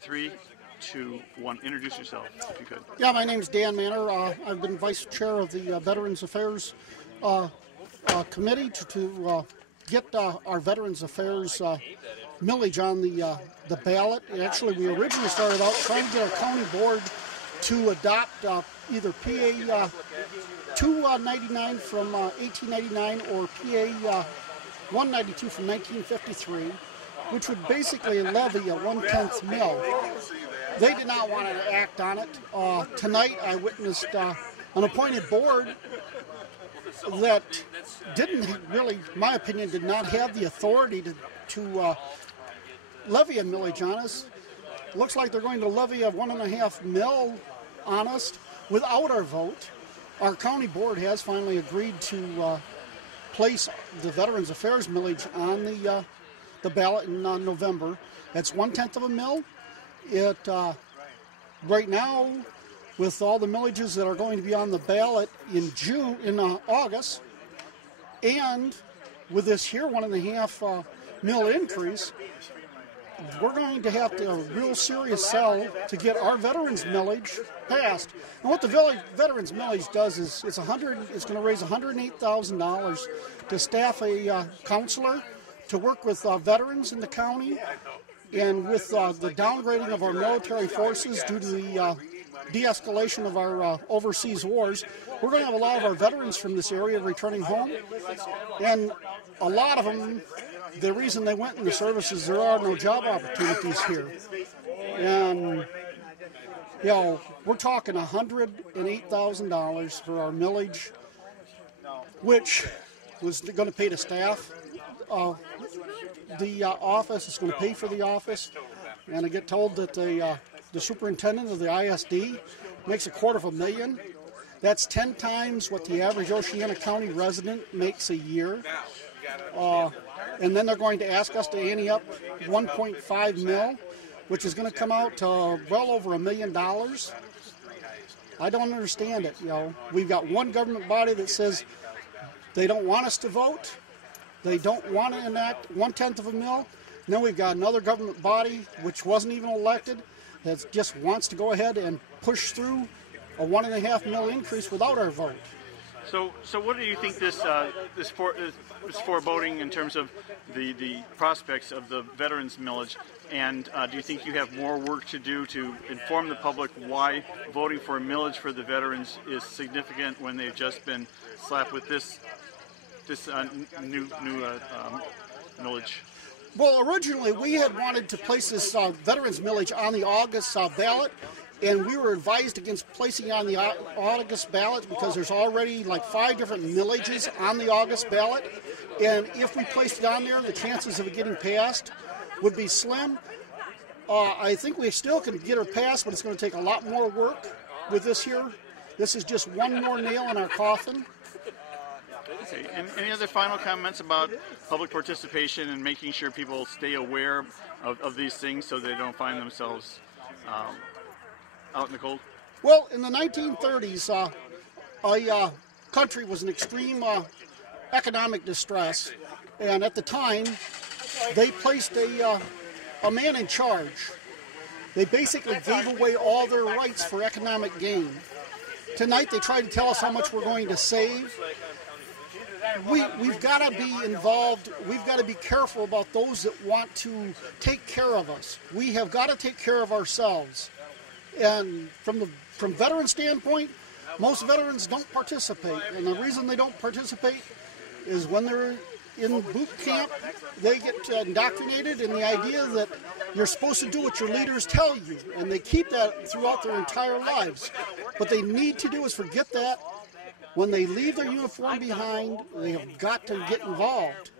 3, 2, 1. Introduce yourself, if you could. Yeah, my name's Dan Manner. I've been vice chair of the Veterans Affairs Committee to get our Veterans Affairs millage on the ballot. Actually, we originally started out trying to get our county board to adopt either PA 299 from 1899 or PA 192 from 1953, which would basically levy a 1/10 mill. They did not want to act on it. Tonight I witnessed an appointed board that didn't really, in my opinion, did not have the authority to levy a millage on us. Looks like they're going to levy a 1.5 mil on us without our vote. Our county board has finally agreed to place the Veterans Affairs millage on the ballot in November. That's 1/10 of a mil. It right now, with all the millages that are going to be on the ballot in August, and with this here 1.5 mil increase, we're going to have to real serious sell to get our veterans millage passed. And what the veterans millage does is it's going to raise $108,000 to staff a counselor to work with veterans in the county, and with the downgrading of our military forces due to the de-escalation of our overseas wars, we're going to have a lot of our veterans from this area returning home, and a lot of them, the reason they went in the service is there are no job opportunities here. And, you know, we're talking $108,000 for our millage, which was going to pay the staff. The office is going to pay for the office, and I get told that the superintendent of the ISD makes $250,000. That's 10 times what the average Oceana County resident makes a year. And then they're going to ask us to ante up 1.5 mil, which is going to come out to well over $1 million. I don't understand it. You know, we've got one government body that says they don't want us to vote. They don't want to enact 1/10 of a mil. Then we've got another government body, which wasn't even elected, that just wants to go ahead and push through a 1.5 mil increase without our vote. So what do you think this foreboding in terms of the prospects of the veterans millage? And do you think you have more work to do to inform the public why voting for a millage for the veterans is significant when they've just been slapped with this new millage? Well, originally we had wanted to place this veterans millage on the August ballot, and we were advised against placing it on the August ballot because there's already like 5 different millages on the August ballot, and if we placed it on there, the chances of it getting passed would be slim. I think we still can get it passed, but it's going to take a lot more work with this here. This is just one more nail in our coffin. Okay. And any other final comments about public participation and making sure people stay aware of these things so they don't find themselves out in the cold? Well, in the 1930s, a country was in extreme economic distress, and at the time, they placed a man in charge. They basically gave away all their rights for economic gain. Tonight, they try to tell us how much we're going to save. We've got to be involved. We've got to be careful about those that want to take care of us. We have got to take care of ourselves. And from veteran standpoint, most veterans don't participate. And the reason they don't participate is when they're in boot camp, they get indoctrinated in the idea that you're supposed to do what your leaders tell you. And they keep that throughout their entire lives. What they need to do is forget that. When they leave their uniform behind, they have got to get involved.